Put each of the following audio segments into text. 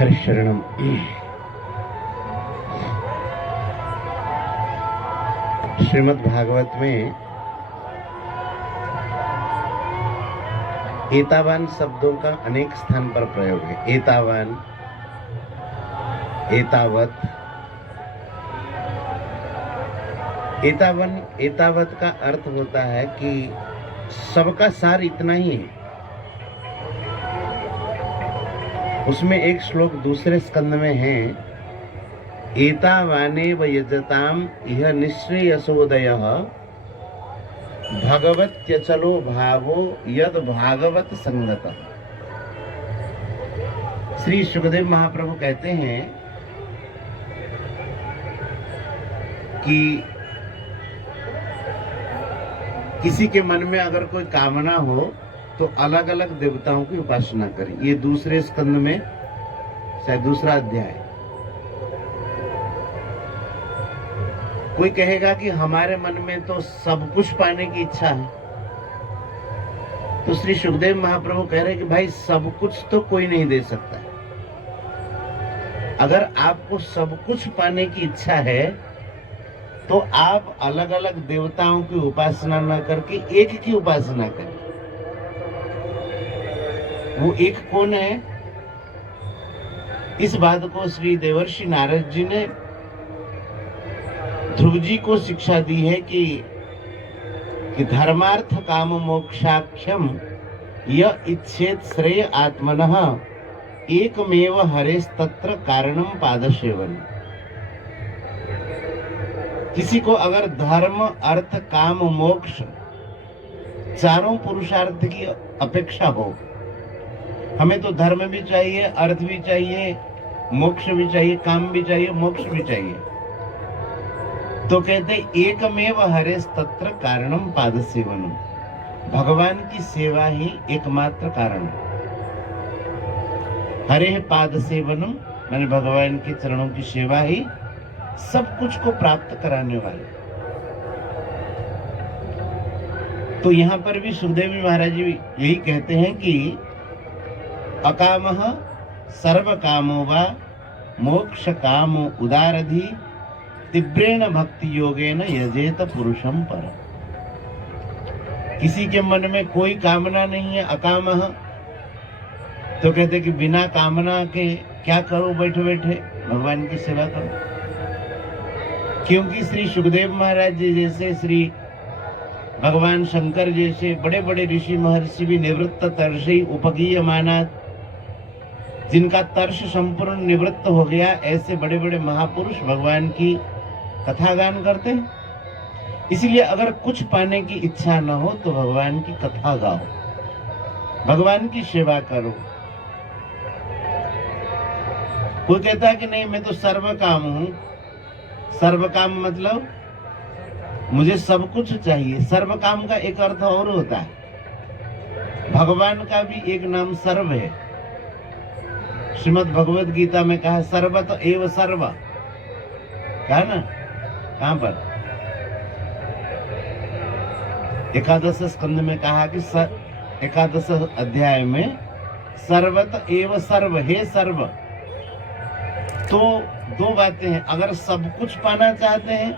हरिशरणम। श्रीमद् भागवत में एतावान शब्दों का अनेक स्थान पर प्रयोग है। एतावान, एतावत। एतावन, एतावत का अर्थ होता है कि सबका सार इतना ही है। उसमें एक श्लोक दूसरे स्कंद में है, एतावाने वयजताम इह निःश्रेयसोदयः भगवत्यचलो भावो यद भागवत संगतः। श्री सुखदेव महाप्रभु कहते हैं कि किसी के मन में अगर कोई कामना हो तो अलग अलग देवताओं की उपासना करें। ये दूसरे स्कंद में शायद दूसरा अध्याय। कोई कहेगा कि हमारे मन में तो सब कुछ पाने की इच्छा है, तो श्री सुखदेव महाप्रभु कह रहे हैं कि भाई सब कुछ तो कोई नहीं दे सकता। अगर आपको सब कुछ पाने की इच्छा है तो आप अलग अलग देवताओं की उपासना न करके एक की उपासना करें। वो एक कौन है? इस बात को श्री देवर्षि नारद जी ने ध्रुव जी को शिक्षा दी है कि धर्मार्थ काम मोक्षाख्यम य इच्छेत श्रेय आत्मनः एकमेव हरेस्तत्र कारणम पादसेवन। किसी को अगर धर्म, अर्थ, काम, मोक्ष चारों पुरुषार्थ की अपेक्षा हो, हमें तो धर्म भी चाहिए, अर्थ भी चाहिए, मोक्ष भी चाहिए, काम भी चाहिए, मोक्ष भी चाहिए, तो कहते एकमेव हरेस्तत्र कारणम पादसेवनम। भगवान की सेवा ही एकमात्र कारण है। हरे पादसेवनम माने भगवान के चरणों की सेवा ही सब कुछ को प्राप्त कराने वाले। तो यहाँ पर भी सुखदेव महाराज जी यही कहते हैं कि अकामः सर्व कामो वा मोक्ष कामो उदारधि तीव्रेण भक्ति योगेन यजेत पुरुषम पर। किसी के मन में कोई कामना नहीं है, अकामः, तो कहते कि बिना कामना के क्या करो, बैठे बैठे भगवान की सेवा करो। क्योंकि श्री सुखदेव महाराज जी जैसे, श्री भगवान शंकर जैसे बड़े बड़े ऋषि महर्षि भी निवृत्त तर्षि उपगीयमानात्, जिनका तर्ष संपूर्ण निवृत्त हो गया, ऐसे बड़े बड़े महापुरुष भगवान की कथा गान करते हैं। इसलिए अगर कुछ पाने की इच्छा न हो तो भगवान की कथा गाओ, भगवान की सेवा करो। कोई कहता है कि नहीं मैं तो सर्व काम हूं। सर्व काम मतलब मुझे सब कुछ चाहिए। सर्व काम का एक अर्थ और होता है, भगवान का भी एक नाम सर्व है। श्रीमद् भगवद गीता में कहा सर्वत एव सर्व, कहा ना, कहां पर? एकादश स्कंद में कहा कि एकादश अध्याय में सर्वत एव सर्व, हे सर्व। तो दो बातें हैं, अगर सब कुछ पाना चाहते हैं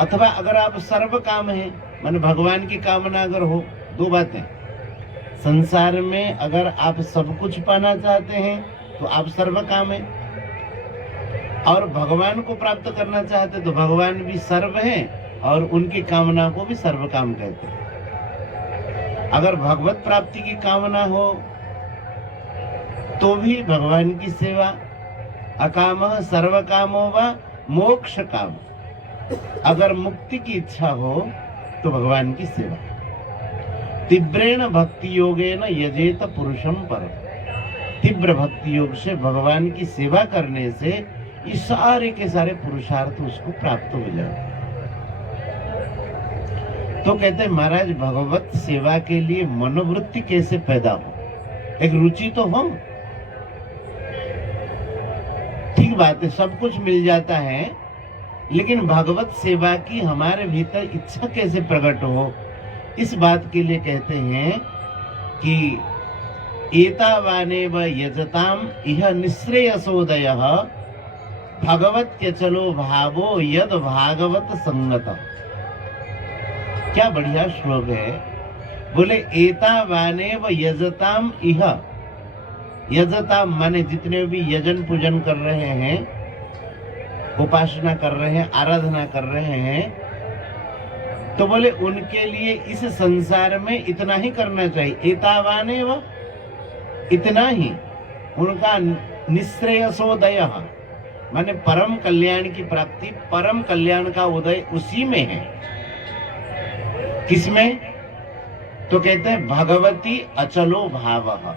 अथवा अगर आप सर्व काम हैं, माने भगवान की कामना अगर हो, दो बातें। संसार में अगर आप सब कुछ पाना चाहते हैं तो आप सर्व काम हैं, और भगवान को प्राप्त करना चाहते तो भगवान भी सर्व हैं और उनकी कामना को भी सर्व काम कहते हैं। अगर भगवत प्राप्ति की कामना हो तो भी भगवान की सेवा। अकामः सर्व कामो वा मोक्ष काम, अगर मुक्ति की इच्छा हो तो भगवान की सेवा। तीव्रेण भक्ति योगेन यजेत पुरुषम पर। तीव्र भक्ति योग से, भगवान की सेवा करने से ये सारे के सारे पुरुषार्थ उसको प्राप्त हो जाते। तो कहते हैं महाराज भगवत सेवा के लिए मनोवृत्ति कैसे पैदा हो, एक रुचि तो हो। ठीक बात है, सब कुछ मिल जाता है, लेकिन भगवत सेवा की हमारे भीतर इच्छा कैसे प्रकट हो, इस बात के लिए कहते हैं कि एतावानेव यजताम इह निःश्रेयसोदयः भगवत्यचलो भावो यद भागवत संगत। क्या बढ़िया श्लोक है। बोले एतावानेव यजताम इह, यजताम माने जितने भी यजन पूजन कर रहे हैं, उपासना कर रहे हैं, आराधना कर रहे हैं, तो बोले उनके लिए इस संसार में इतना ही करना चाहिए। एतावानेव, इतना ही। उनका निःश्रेयसोदय माने परम कल्याण की प्राप्ति, परम कल्याण का उदय उसी में है। किसमें? तो कहते हैं भगवती अचलो भावः,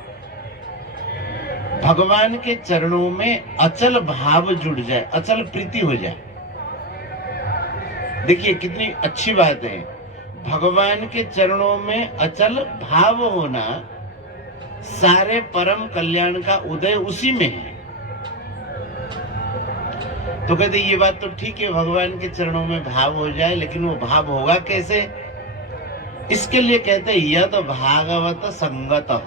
भगवान के चरणों में अचल भाव जुड़ जाए, अचल प्रीति हो जाए। देखिए कितनी अच्छी बात है। भगवान के चरणों में अचल भाव होना, सारे परम कल्याण का उदय उसी में है। तो कहते ये बात तो ठीक है, भगवान के चरणों में भाव हो जाए, लेकिन वो भाव होगा कैसे? इसके लिए कहते हैं यद भागवत संगतः।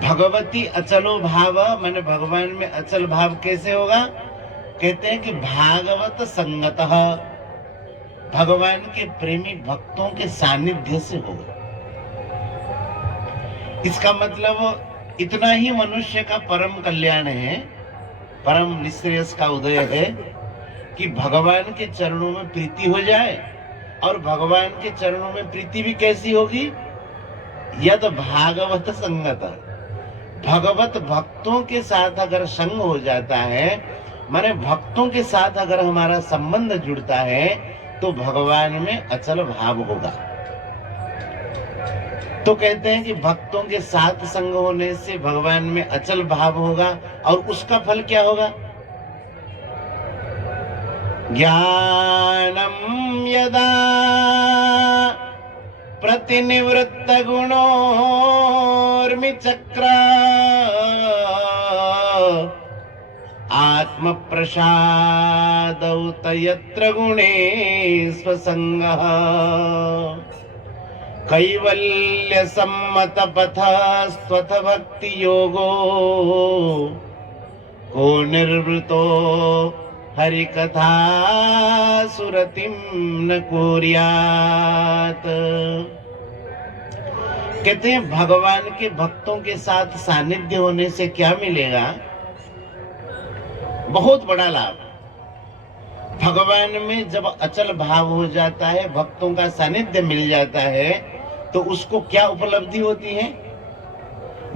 भगवती अचलो भाव माने भगवान में अचल भाव कैसे होगा? कहते हैं कि भागवत संगतः, भगवान के प्रेमी भक्तों के सानिध्य से होगा। इसका मतलब इतना ही मनुष्य का परम कल्याण है, परम निःश्रेयस का उदय है कि भगवान के चरणों में प्रीति हो जाए। और भगवान के चरणों में प्रीति भी कैसी होगी? यद भागवत संगत, भगवत भक्तों के साथ अगर संग हो जाता है, माने भक्तों के साथ अगर हमारा संबंध जुड़ता है, तो भगवान में अचल भाव होगा। तो कहते हैं कि भक्तों के साथ संग होने से भगवान में अचल भाव होगा, और उसका फल क्या होगा? ज्ञानम यदा प्रतिनिवृत्त गुणोर्मि चक्र आत्म प्रसादौ तयत्र गुणे स्वसंगः कैवल्य सम्मत पथ स्वथ भक्ति योगो को निर्वृतो हरि कथा सुरतिम न कुर्यात। कहते हैं भगवान के भक्तों के साथ सानिध्य होने से क्या मिलेगा? बहुत बड़ा लाभ। भगवान में जब अचल भाव हो जाता है, भक्तों का सानिध्य मिल जाता है, तो उसको क्या उपलब्धि होती है?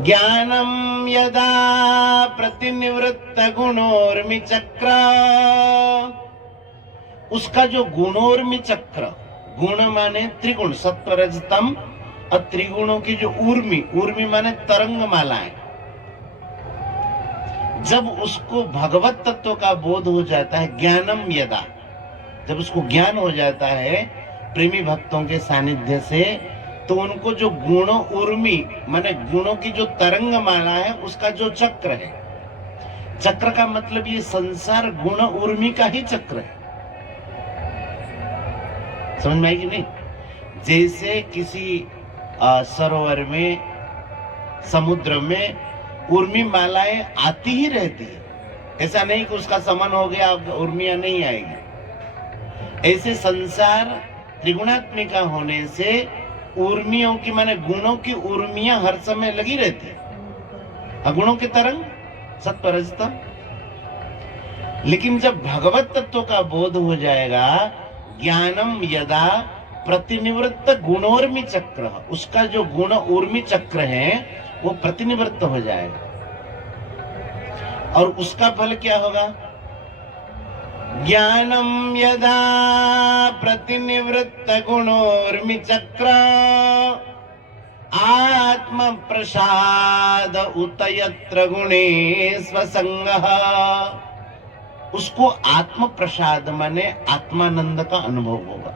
ज्ञानम यदा प्रतिनिवृत्त गुणोर्मि चक्र, उसका जो गुणोर्मि चक्र, गुण माने त्रिगुण सत्व रजतम, और त्रिगुणों की जो ऊर्मी, ऊर्मी माने तरंग मालाएं, जब उसको भगवत तत्व का बोध हो जाता है, ज्ञानम यदा, जब उसको ज्ञान हो जाता है प्रेमी भक्तों के सानिध्य से, तो उनको जो गुण उर्मी माने गुणों की जो तरंग माला है, उसका जो चक्र है, चक्र का मतलब ये संसार गुण उर्मी का ही चक्र है। समझ में आएगी नहीं? जैसे किसी सरोवर में, समुद्र में उर्मी मालाएं आती ही रहती है, ऐसा नहीं कि उसका समन हो गया अब उर्मियां नहीं आएगी। ऐसे संसार त्रिगुणात्मिका होने से उर्मियों की माने गुणों की उर्मियां हर समय लगी रहती है, गुणों के तरंग सत्व रजतम। लेकिन जब भगवत तत्व का बोध हो जाएगा, ज्ञानम यदा प्रतिनिवृत्त गुणोर्मि चक्र, उसका जो गुण उर्मी चक्र है वो प्रतिनिवृत्त हो जाएगा। और उसका फल क्या होगा? ज्ञानम यदा प्रतिनिवृत्त गुणोर्मि चक्र आत्म प्रसाद उत यत्र गुणे स्वसंगः, उसको आत्म प्रसाद माने आत्मानंद का अनुभव होगा,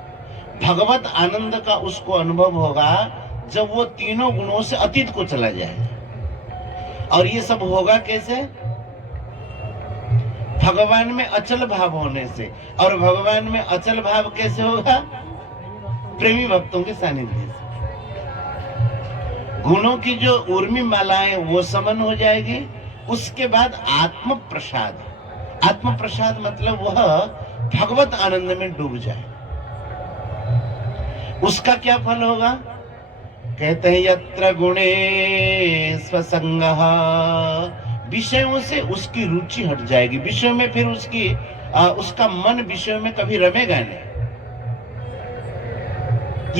भगवत आनंद का उसको अनुभव होगा, जब वो तीनों गुणों से अतीत को चला जाएगा। और ये सब होगा कैसे? भगवान में अचल भाव होने से। और भगवान में अचल भाव कैसे होगा? प्रेमी भक्तों के सानिध्य से। गुणों की जो उर्मी माला है वो समन हो जाएगी। उसके बाद आत्म प्रसाद, आत्म प्रसाद मतलब वह भगवत आनंद में डूब जाए। उसका क्या फल होगा? कहते हैं यत्र गुणे स्वसंगः, विषयों से उसकी रुचि हट जाएगी, विषयों में फिर उसका मन विषयों में कभी रमेगा नहीं।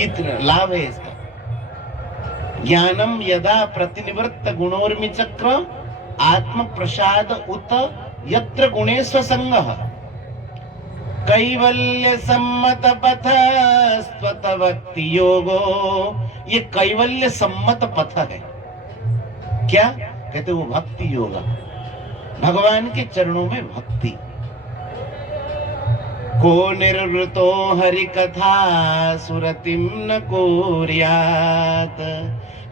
इतना लाभ है इसका। ज्ञानम यदा प्रतिनिवृत्त गुणोर्मि चक्र आत्म प्रसाद उत यत्र गुणे स्वसंगः कैवल्य सम्मत पथ स्वत भक्ति योगो। ये कैवल्य सम्मत पथ है। क्या कहते? वो भक्ति योगा, भगवान के चरणों में भक्ति। को निर्वृतो हरि कथा सुरतिम न कुर्यात।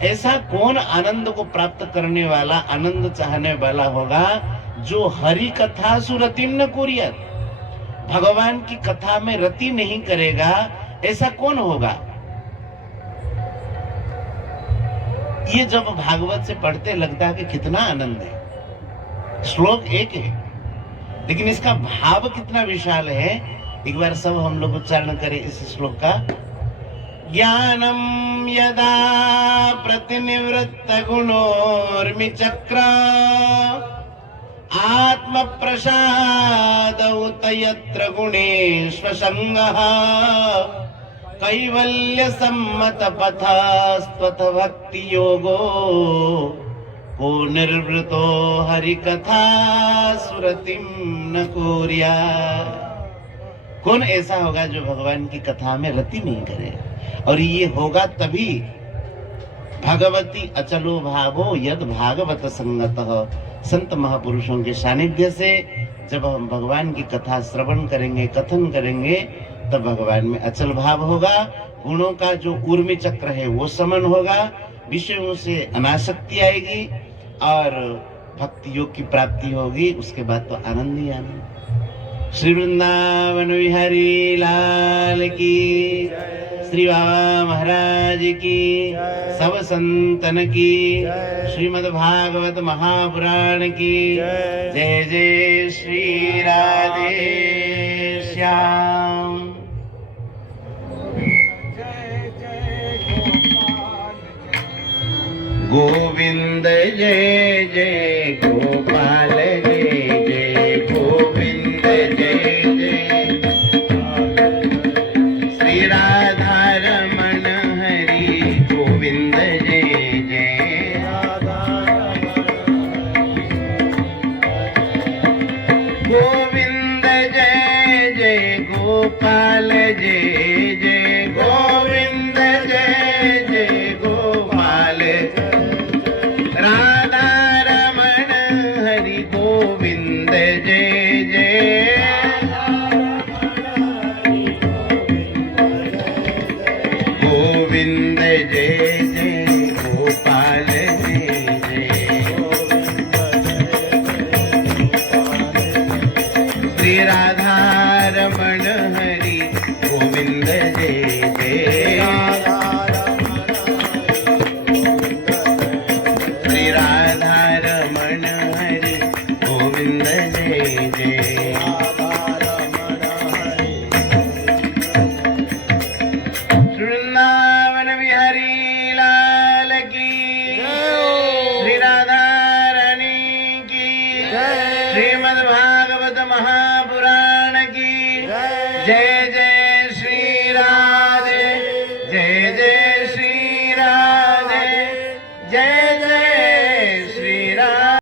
ऐसा कौन आनंद को प्राप्त करने वाला, आनंद चाहने वाला होगा जो हरि कथा सुरतिम न कुर्यात, भगवान की कथा में रति नहीं करेगा। ऐसा कौन होगा? ये जब भागवत से पढ़ते लगता है कि कितना आनंद है। श्लोक एक है लेकिन इसका भाव कितना विशाल है। एक बार सब हम लोग उच्चारण करें इस श्लोक का। ज्ञानम यदा प्रतिनिवृत्त गुणोर्मि चक्र आत्म प्रसाद उत यत्र गुणेश्व संगः कैवल्य सम्मत पथस्त्वत भक्ति योगो को निर्वृतो हरि कथा सुरतिम न कुर्यात्। कौन ऐसा होगा जो भगवान की कथा में रति नहीं करेगा? और ये होगा तभी भगवती अचलो भावो यद भागवत संगतः, संत महापुरुषों के सानिध्य से जब हम भगवान की कथा श्रवण करेंगे, कथन करेंगे, तब भगवान में अचल भाव होगा। गुणों का जो ऊर्मी चक्र है वो समन होगा, विषयों से अनासक्ति आएगी और भक्ति योग की प्राप्ति होगी। उसके बाद तो आनंद ही आनंद। श्री वृंदावन बिहारी लाल की, श्री बाबा महाराज की, सब संतन की, श्रीमद् भागवत महापुराण की जय जय श्री राधे श्याम। गोविंद जय जय गोपाल जय जय गोविंद जय जय श्री राधा रमण हरि गोविंद जय जय गोविंद जय जय गोपाल जय जय गोविंद जय जय गोपाल राधा रमण हरि गोविंद जय जय गोविंद जय जय गोपाल जय जय श्री राधा रमण हरि गोविंद जय जय जय